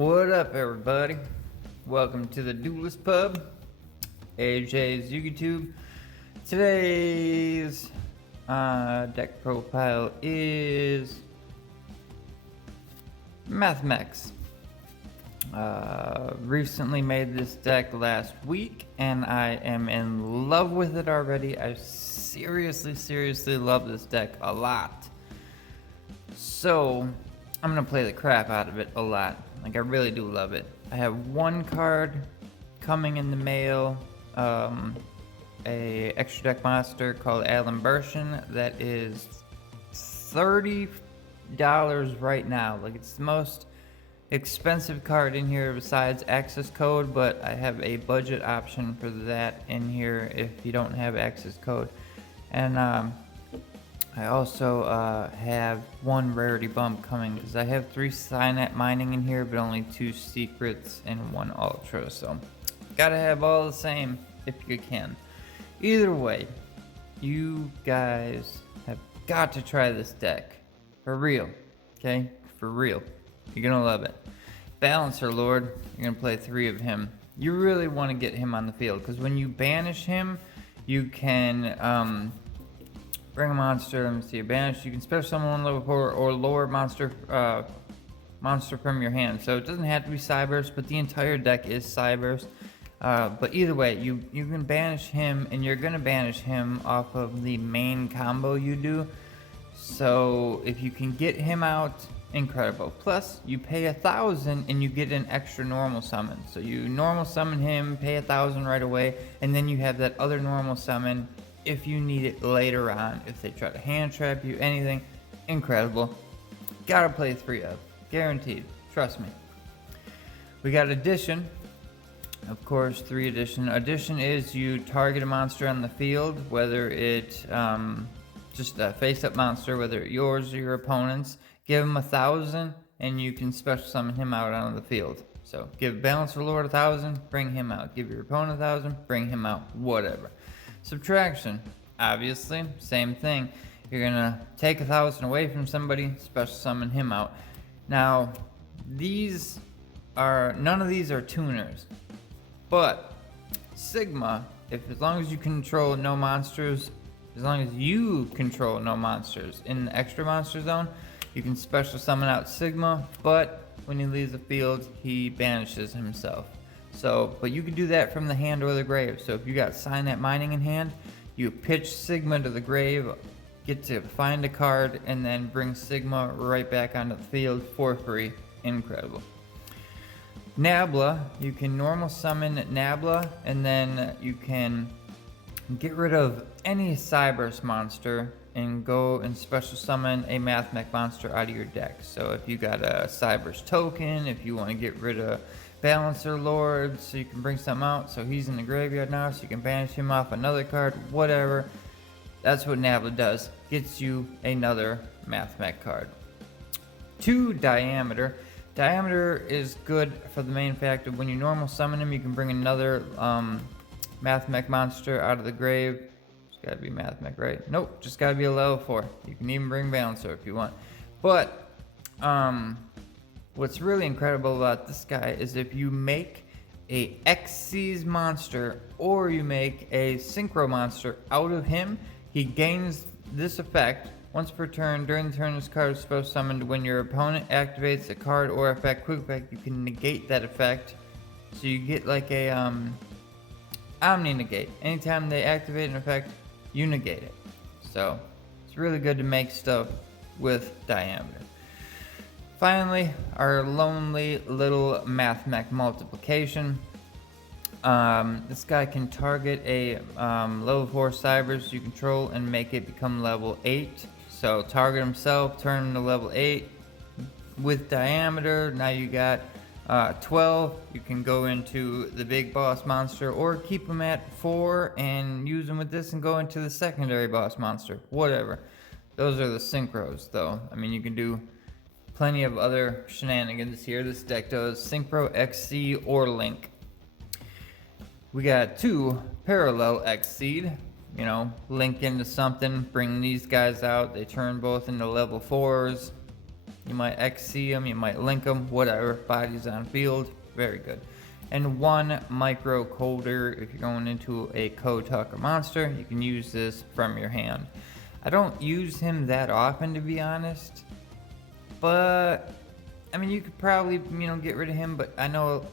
What up, everybody? Welcome to the Duelist Pub, AJ's Yugioh. Today's deck profile is MATHMECH. Recently made this deck last week, and I am in love with it already. I seriously love this deck a lot. So I'm gonna play the crap out of it a lot. Like, I really do love it. I have one card coming in the mail, a extra deck monster called Alan Bershin that is $30 right now. Like, it's the most expensive card in here besides access code, but I have a budget option for that in here if you don't have access code. And I also have one rarity bump coming because I have 3 Signet mining in here, but only 2 secrets and 1 ultra. So gotta have all the same if you can. Either way, you guys have got to try this deck for real. Okay, for real. You're gonna love it. Balancer Lord, you're gonna play 3 of him. You really want to get him on the field because when you banish him, you can bring a monster. Let me see. Banish. You can special summon one level 4 or lower monster from your hand. So it doesn't have to be Cyberse, but the entire deck is Cyberse. But either way, you can banish him, and you're gonna banish him off of the main combo you do. So if you can get him out, incredible. Plus, you pay 1,000 and you get an extra normal summon. So you normal summon him, pay 1,000 right away, and then you have that other normal summon if you need it later on. If they try to hand trap you, anything, incredible. Gotta play 3 of, guaranteed. Trust me. We got addition. Of course, 3 addition. Addition is you target a monster on the field, whether it just a face-up monster, whether it's yours or your opponent's. Give him 1,000, and you can special summon him out onto the field. So give Balancer Lord 1,000, bring him out. Give your opponent 1,000, bring him out. Whatever. Subtraction, obviously, same thing. You're gonna take 1,000 away from somebody, special summon him out. Now, none of these are tuners, but Sigma, as long as you control no monsters, as long as you control no monsters in the extra monster zone, you can special summon out Sigma, but when he leaves the field, he banishes himself. So, but you can do that from the hand or the grave. So if you got Signet mining in hand, you pitch Sigma to the grave, get to find a card, and then bring Sigma right back onto the field for free. Incredible. Nabla, you can normal summon Nabla, and then you can get rid of any Cyberse monster and go and special summon a MATHMECH monster out of your deck. So if you got a Cyberse token, if you want to get rid of Balancer Lord, so you can bring something out, so he's in the graveyard now, so you can banish him off another card, whatever. That's what Nabla does. Gets you another MATHMECH card. 2 Diameter. Diameter is good for the main fact of when you normal summon him, you can bring another MATHMECH monster out of the grave. It's gotta be MATHMECH, right? Nope, just gotta be a level 4. You can even bring Balancer if you want. But what's really incredible about this guy is if you make a Xyz monster or you make a Synchro monster out of him, he gains this effect. Once per turn, during the turn this card is special summoned. When your opponent activates a card or effect, quick effect, you can negate that effect. So you get like a Omni negate. Anytime they activate an effect, you negate it. So it's really good to make stuff with Diameter. Finally, our lonely little MATHMECH multiplication. This guy can target a level 4 Cyberse you control and make it become level 8. So target himself, turn him to level 8 with Diameter. Now you got 12. You can go into the big boss monster or keep him at 4 and use him with this and go into the secondary boss monster. Whatever. Those are the synchros though. I mean, you can do plenty of other shenanigans here. This deck does Synchro, XC, or Link. We got 2 Parallel Xseed. You know, link into something, bring these guys out. They turn both into level 4s. You might XC them, you might link them, whatever. Bodies on field, very good. And one micro coder. If you're going into a code talker monster, you can use this from your hand. I don't use him that often, to be honest, but I mean, you could probably, get rid of him, but I know,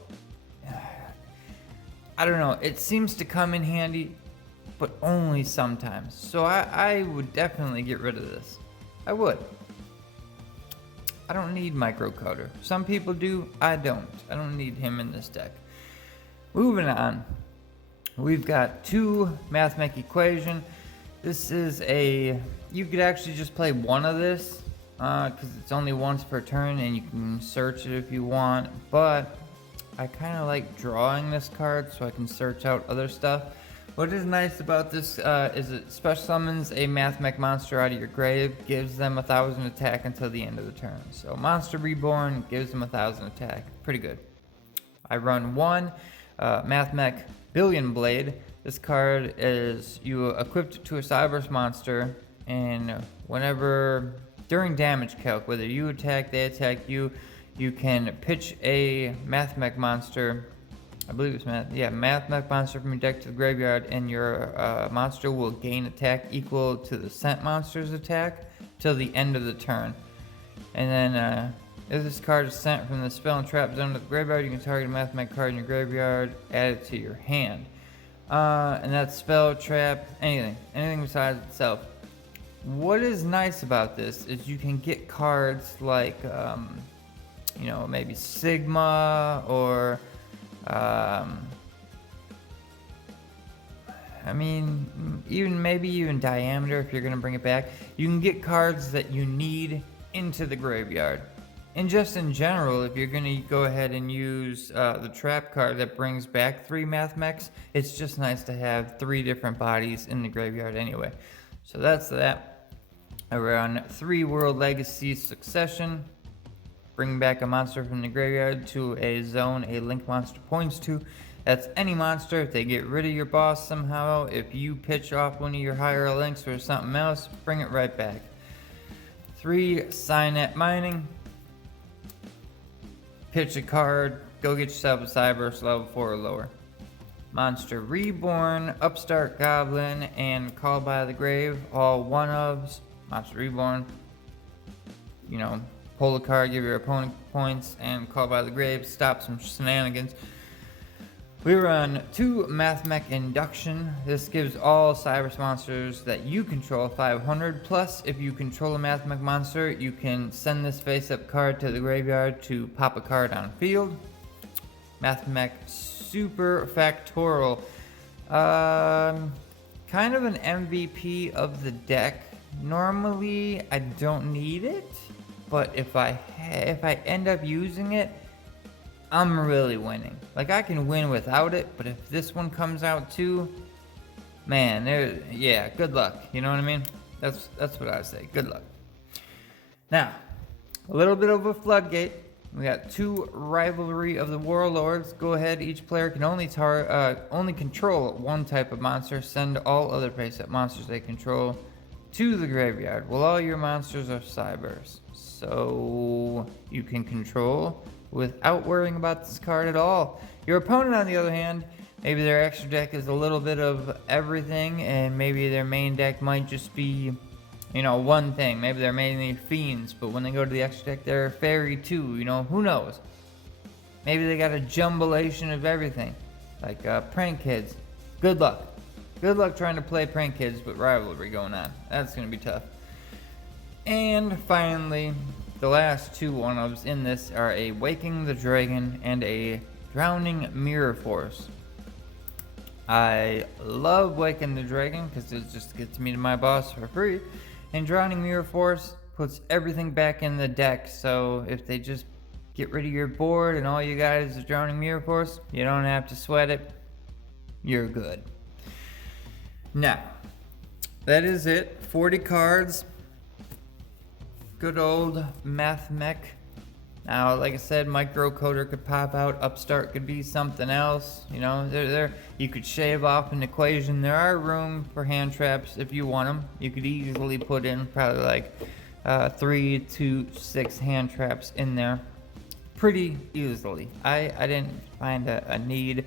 I don't know, it seems to come in handy, but only sometimes. So I would definitely get rid of this. I would. I don't need microcoder. Some people do, I don't. I don't need him in this deck. Moving on. We've got two MATHMECH equation. This is you could actually just play one of this, because it's only once per turn and you can search it if you want, but I kind of like drawing this card so I can search out other stuff. What is nice about this is it special summons a MATHMECH monster out of your grave, gives them 1,000 attack until the end of the turn. So Monster Reborn gives them 1,000 attack. Pretty good. I run one MATHMECH Billion Blade. This card is you equipped it to a Cyberse monster, and whenever during damage calc, whether you attack, they attack you, you can pitch a MATHMECH monster. I believe it's MATHMECH monster from your deck to the graveyard, and your monster will gain attack equal to the sent monster's attack till the end of the turn. And then if this card is sent from the spell and trap zone to the graveyard, you can target a MATHMECH card in your graveyard, add it to your hand. And that's spell, trap, anything besides itself. What is nice about this is you can get cards like, maybe Sigma or even Diameter if you're going to bring it back. You can get cards that you need into the graveyard. And just in general, if you're going to go ahead and use the trap card that brings back 3 MATHMECHs, it's just nice to have 3 different bodies in the graveyard anyway. So that's that. Around 3 World Legacy Succession. Bring back a monster from the graveyard to a zone a link monster points to. That's any monster. If they get rid of your boss somehow, if you pitch off one of your higher links or something else, bring it right back. 3 Signet Mining. Pitch a card, go get yourself a Cyberse level 4 or lower. Monster Reborn, Upstart Goblin, and Call by the Grave, all one-ofs. Monster Reborn, pull a card, give your opponent points, and Call by the Grave, stop some shenanigans. We run 2 MATHMECH Induction. This gives all Cyberse monsters that you control 500, plus if you control a MATHMECH monster, you can send this face-up card to the graveyard to pop a card on field. MATHMECH Super Factorial. Kind of an MVP of the deck. Normally, I don't need it, but if I end up using it, I'm really winning. Like, I can win without it, but if this one comes out too, man, good luck. You know what I mean? That's what I say. Good luck. Now, a little bit of a floodgate. We got 2 Rivalry of the Warlords. Go ahead. Each player can only control one type of monster. Send all other face-up monsters they control to the graveyard. Well, all your monsters are Cyberse, so you can control without worrying about this card at all. Your opponent, on the other hand, maybe their extra deck is a little bit of everything, and maybe their main deck might just be, one thing. Maybe they're mainly Fiends, but when they go to the extra deck, they're Fairy too. Who knows? Maybe they got a jumblation of everything, like Prank Kids. Good luck. Good luck trying to play Prank Kids with Rivalry going on. That's going to be tough. And finally, the last 2 one-ofs in this are a Waking the Dragon and a Drowning Mirror Force. I love Waking the Dragon because it just gets me to my boss for free. And Drowning Mirror Force puts everything back in the deck, so if they just get rid of your board and all you got is a Drowning Mirror Force, you don't have to sweat it. You're good. Now, that is it. 40 cards. Good old MATHMECH. Now, like I said, microcoder could pop out. Upstart could be something else. You could shave off an equation. There are room for hand traps if you want them. You could easily put in probably like 3 to 6 hand traps in there pretty easily. I didn't find a need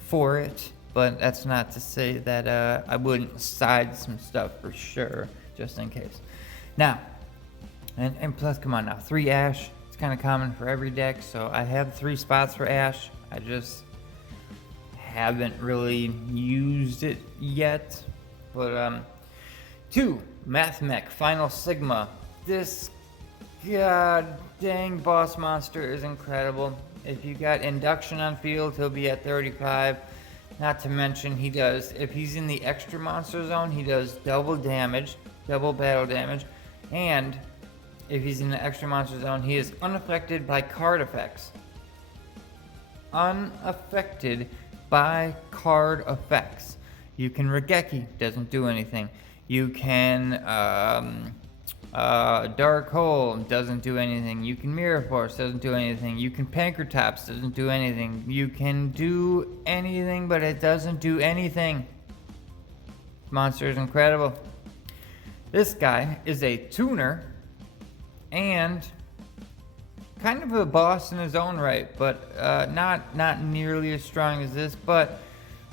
for it, but that's not to say that I wouldn't side some stuff for sure, just in case. Now, and plus, come on now, 3 Ash, it's kind of common for every deck, so I have 3 spots for Ash. I just haven't really used it yet. But 2, MATHMECH, Final Sigma. This god dang boss monster is incredible. If you got induction on field, he'll be at 35. Not to mention, he does, if he's in the extra monster zone, he does double damage, double battle damage. And if he's in the extra monster zone, he is unaffected by card effects. Unaffected by card effects. You can Regeki, doesn't do anything. You can Dark Hole, doesn't do anything. You can Mirror Force, doesn't do anything. You can Pankratops, doesn't do anything. You can do anything, but it doesn't do anything. Monster is incredible. This guy is a tuner and kind of a boss in his own right, but not nearly as strong as this. But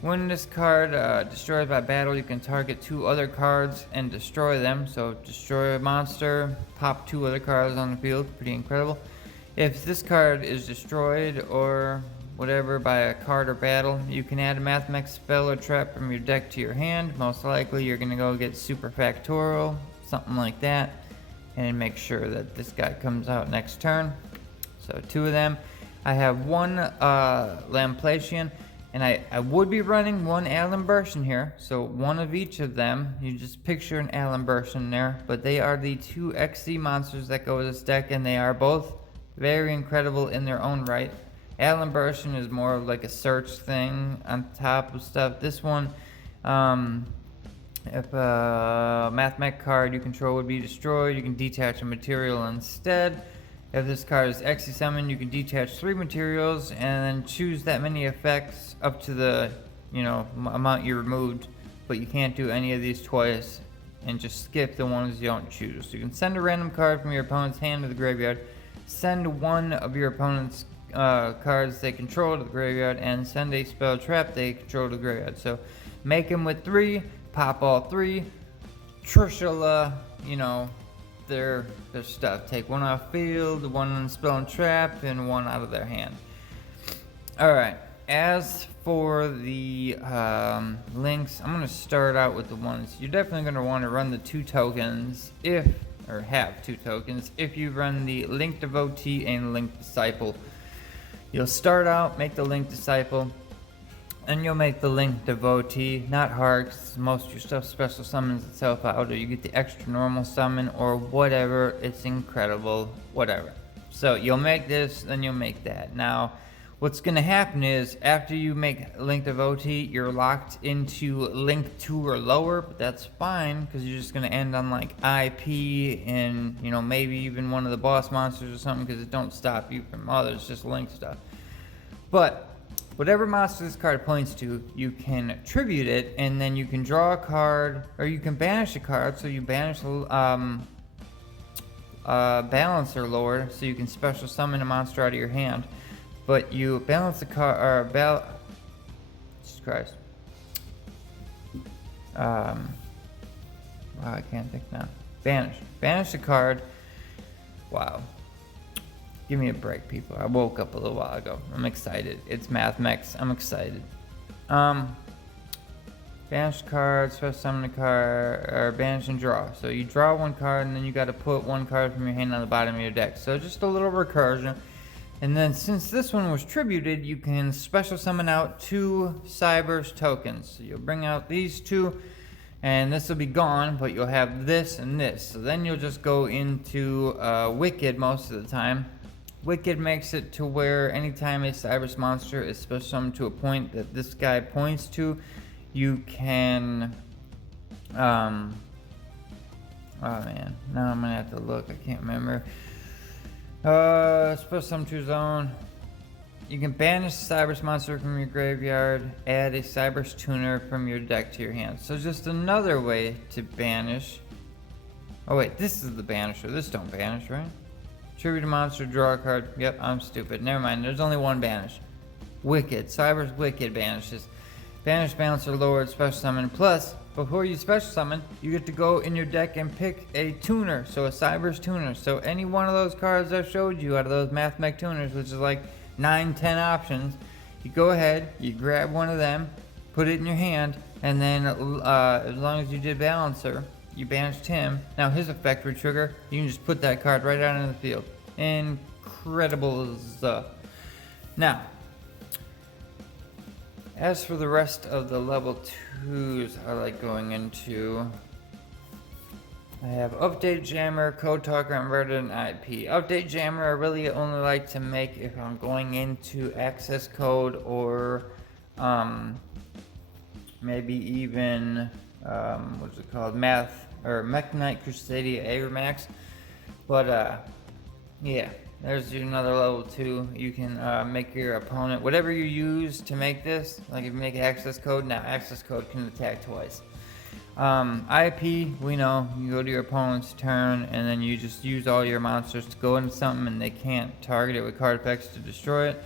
when this card destroyed by battle, you can target 2 other cards and destroy them. So destroy a monster, pop 2 other cards on the field. Pretty incredible. If this card is destroyed or whatever by a card or battle, you can add a MATHMECH spell or trap from your deck to your hand. Most likely you're going to go get Super Factorial, something like that, and make sure that this guy comes out next turn. So 2 of them. I have 1 Lamplacian. And I would be running 1 Alimbertion here, so 1 of each of them. You just picture an Alimbertion there, but they are the 2 XC monsters that go with this deck, and they are both very incredible in their own right. Alimbertion is more of like a search thing on top of stuff. This one, if a MATHMECH card you control would be destroyed, you can detach a material instead. If this card is XC summoned, you can detach 3 materials and then choose that many effects up to the, amount you removed. But you can't do any of these twice and just skip the ones you don't choose. So you can send a random card from your opponent's hand to the graveyard, send 1 of your opponent's cards they control to the graveyard, and send a spell trap they control to the graveyard. So make them with 3, pop all 3, Trishula, their stuff. Take 1 off field, 1 on spell and trap, and 1 out of their hand. Alright, as for the links, I'm going to start out with the ones. You're definitely going to want to run the 2 tokens have 2 tokens if you run the Link Devotee and Link Disciple. You'll start out, make the Link Disciple, and you'll make the Link Devotee. Not hard, because most of your stuff special summons itself out, or you get the extra normal summon, or whatever. It's incredible, whatever. So you'll make this, then you'll make that. Now, what's going to happen is, after you make Link Devotee, you're locked into Link 2 or lower, but that's fine, because you're just going to end on like IP and, maybe even one of the boss monsters or something, because it don't stop you from others, just Link stuff. But whatever monster this card points to, you can tribute it, and then you can draw a card, or you can banish a card. So you banish Balancer Lord, so you can special summon a monster out of your hand. But you balance the card, Jesus Christ. Wow, I can't think now. Banish the card. Wow. Give me a break, people. I woke up a little while ago. I'm excited. It's MATHMECH. I'm excited. Banish card, special summon a card, or banish and draw. So you draw 1 card, and then you got to put 1 card from your hand on the bottom of your deck. So just a little recursion. And then since this one was tributed, you can special summon out 2 Cyber's tokens. So you'll bring out these 2, and this will be gone, but you'll have this and this. So then you'll just go into Wicked most of the time. Wicked makes it to where anytime a Cyber's monster is special summoned to a point that this guy points to, you can, oh man, now I'm gonna have to look, I can't remember. Special summon to zone. You can banish a Cyber's monster from your graveyard, add a Cyber's tuner from your deck to your hand. So just another way to banish Oh wait, this is the banisher. This don't banish, right? Tribute a monster, draw a card. Yep, I'm stupid. Never mind, there's only one banish. Wicked. Cyber's Wicked banishes. Banish, Balancer, Lord, Special Summon. Plus, before you Special Summon, you get to go in your deck and pick a tuner. So a Cyber's tuner. So any one of those cards I showed you out of those MATHMECH tuners, which is like 9-10 options, you go ahead, you grab one of them, put it in your hand, and then as long as you did Balancer, you banished him. Now his effect would trigger. You can just put that card right out in the field. Incredible. Now, as for the rest of the level 2s I like going into, I have Update Jammer, Code Talker, Inverted, and IP. Update Jammer I really only like to make if I'm going into access code or maybe even what's it called, Mech Knight Crusadia Avermax. But yeah, there's another level 2. You can make your opponent, whatever you use to make this, like if you make access code, now access code can attack twice. IP, we know, you go to your opponent's turn and then you just use all your monsters to go into something and they can't target it with card effects to destroy it.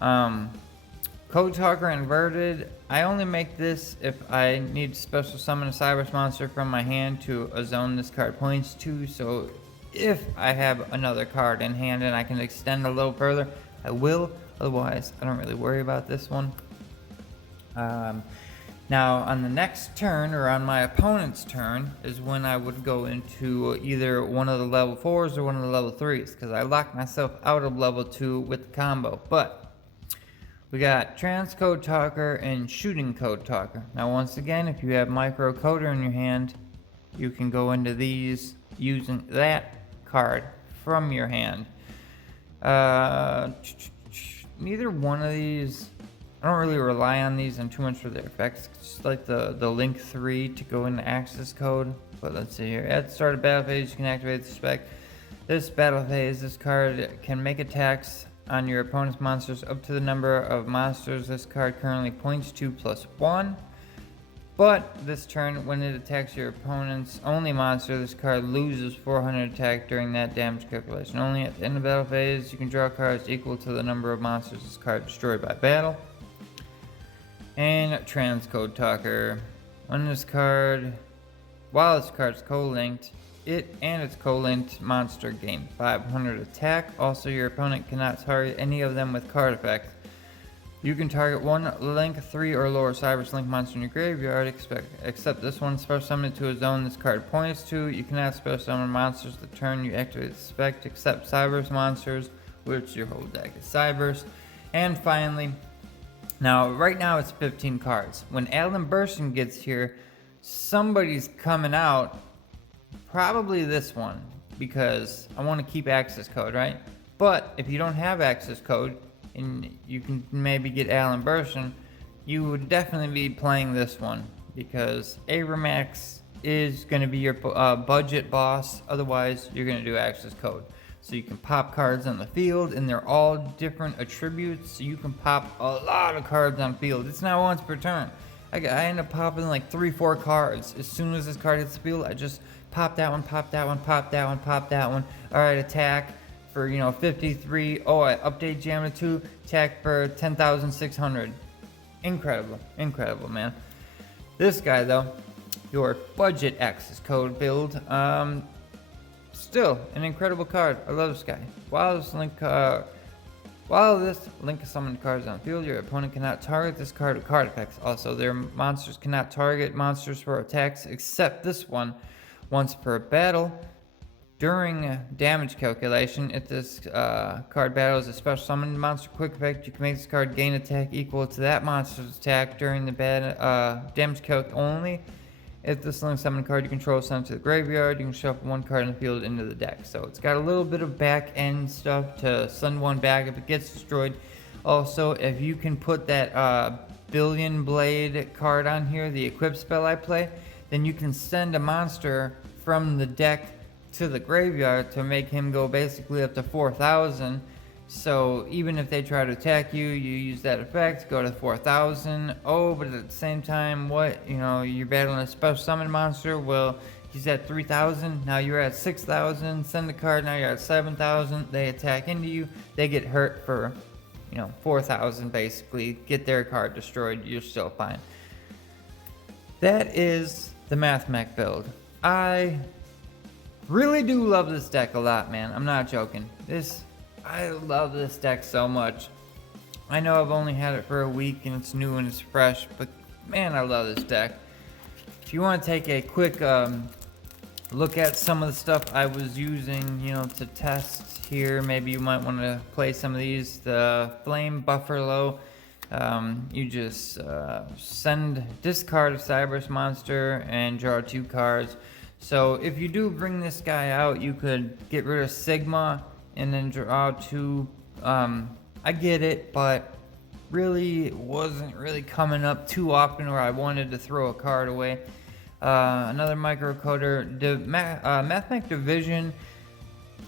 Code Talker Inverted, I only make this if I need to special summon a Cyber's monster from my hand to a zone this card points to. So if I have another card in hand and I can extend a little further, I will. Otherwise, I don't really worry about this one. Now, on the next turn, or on my opponent's turn, is when I would go into either one of the level 4s or one of the level 3s, because I locked myself out of level 2 with the combo. But we got Trans Code Talker and Shooting Code Talker. Now, once again, if you have Micro Coder in your hand, you can go into these using that card from your hand. Neither one of these, I don't really rely on these and too much for their effects. It's just like the Link 3 to go into access code. But let's see here. At the start of battle phase, you can activate the spec. This battle phase, this card can make attacks on your opponent's monsters up to the number of monsters this card currently points to plus 1. But this turn, when it attacks your opponent's only monster, this card loses 400 attack during that damage calculation. Only at the end of battle phase, you can draw cards equal to the number of monsters this card destroyed by battle. And Transcode Talker. When this card, while this card's co-linked, it and its co-linked monster gain 500 attack. Also, your opponent cannot target any of them with card effects. You can target one Link 3 or lower Cyber's Link monster in your graveyard, except this one special summon to a zone this card points to. You cannot special summon monsters the turn you activate the spec, except Cyber's monsters, which your whole deck is Cyber's. And finally, now right now it's 15 cards. When Alan Burson gets here, somebody's coming out, probably this one, because I want to keep access code, right? But if you don't have access code, and you can maybe get Alan Burson, you would definitely be playing this one, because Avermax is going to be your budget boss. Otherwise, you're going to do access code. So you can pop cards on the field, and they're all different attributes. So you can pop a lot of cards on field. It's not once per turn. I end up popping like 3-4 cards. As soon as this card hits the field, I just pop that one, pop that one, pop that one, pop that one. Alright, attack for 53. Oh, I update Jammer 2, attack for 10,600. Incredible, man. This guy though, your budget access code build, still an incredible card. I love this guy. While this link summoned cards on the field, your opponent cannot target this card with card effects. Also, their monsters cannot target monsters for attacks except this one once per battle. During damage calculation, if this card battles a special summoned monster quick effect, you can make this card gain attack equal to that monster's attack during the damage calc only. If this link summon card you control is sent to the graveyard, you can shuffle one card in the field into the deck. So it's got a little bit of back end stuff to send one back if it gets destroyed. Also, if you can put that Billion Blade card on here, the equip spell I play, then you can send a monster from the deck to the graveyard to make him go basically up to 4,000. So even if they try to attack you, you use that effect, go to 4,000. Oh, but at the same time, you're battling a special summon monster. Well, he's at 3,000. Now you're at 6,000. Send the card. Now you're at 7,000. They attack into you. They get hurt for, 4,000 basically. Get their card destroyed. You're still fine. That is the MATHMECH build. I really do love this deck a lot, man. I'm not joking. I love this deck so much. I know I've only had it for a week and it's new and it's fresh, but man, I love this deck. If you want to take a quick look at some of the stuff I was using, to test here, maybe you might want to play some of these. The Flame Buffalo, you just discard a Cyberus monster and draw 2 cards. So if you do bring this guy out, you could get rid of Sigma and then draw 2. I get it, but really it wasn't really coming up too often where I wanted to throw a card away. Another microcoder, MATHMECH Division,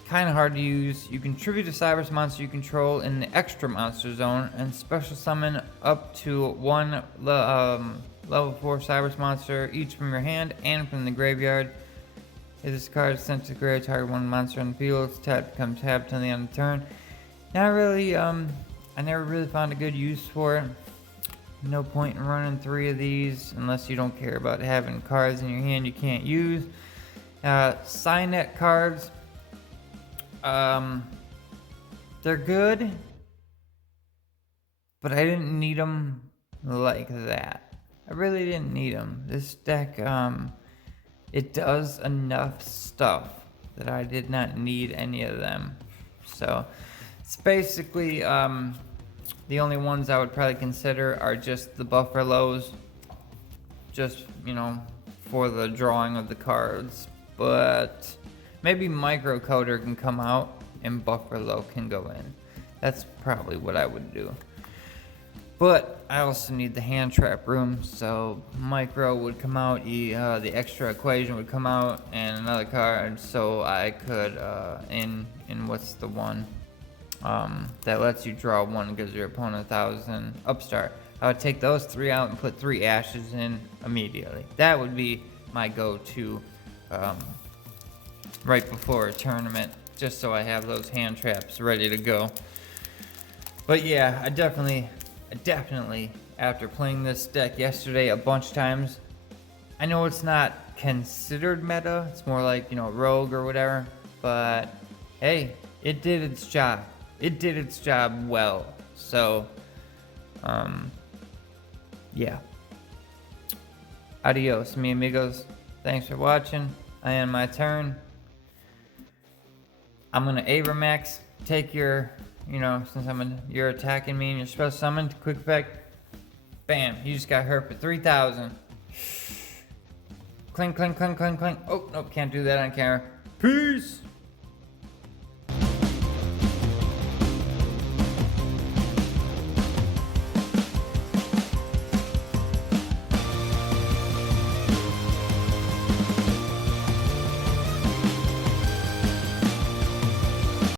kind of hard to use. You can tribute a Cyberus monster you control in the extra monster zone and special summon up to 1 level 4 Cyberus monster each from your hand and from the graveyard. If this card is sent to the graveyard, target 1 monster on the field, it's tapped, become tapped until the end of the turn. Not really, I never really found a good use for it. No point in running 3 of these unless you don't care about having cards in your hand you can't use. Signet cards, they're good, but I didn't need them like that. I really didn't need them. This deck, it does enough stuff that I did not need any of them. So it's basically, the only ones I would probably consider are just the Buffaloes, just, for the drawing of the cards. But maybe Microcoder can come out and Buffalo can go in. That's probably what I would do. But I also need the hand trap room, so Micro would come out, the extra equation would come out, and another card, so I could, in what's the one? That lets you draw 1 and gives your opponent 1,000 upstart. I would take those 3 out and put 3 ashes in immediately. That would be my go-to right before a tournament, just so I have those hand traps ready to go. But yeah, I definitely, after playing this deck yesterday a bunch of times, I know it's not considered meta, it's more like, rogue or whatever, but hey, it did its job. It did its job well. So, yeah. Adios, mi amigos. Thanks for watching. I end my turn. I'm gonna Abramax. Take your, since you're attacking me and you're special summoned, quick effect. Bam, you just got hurt for 3,000. Clink, clink, clink, clink, clink. Oh, nope, can't do that on camera. Peace.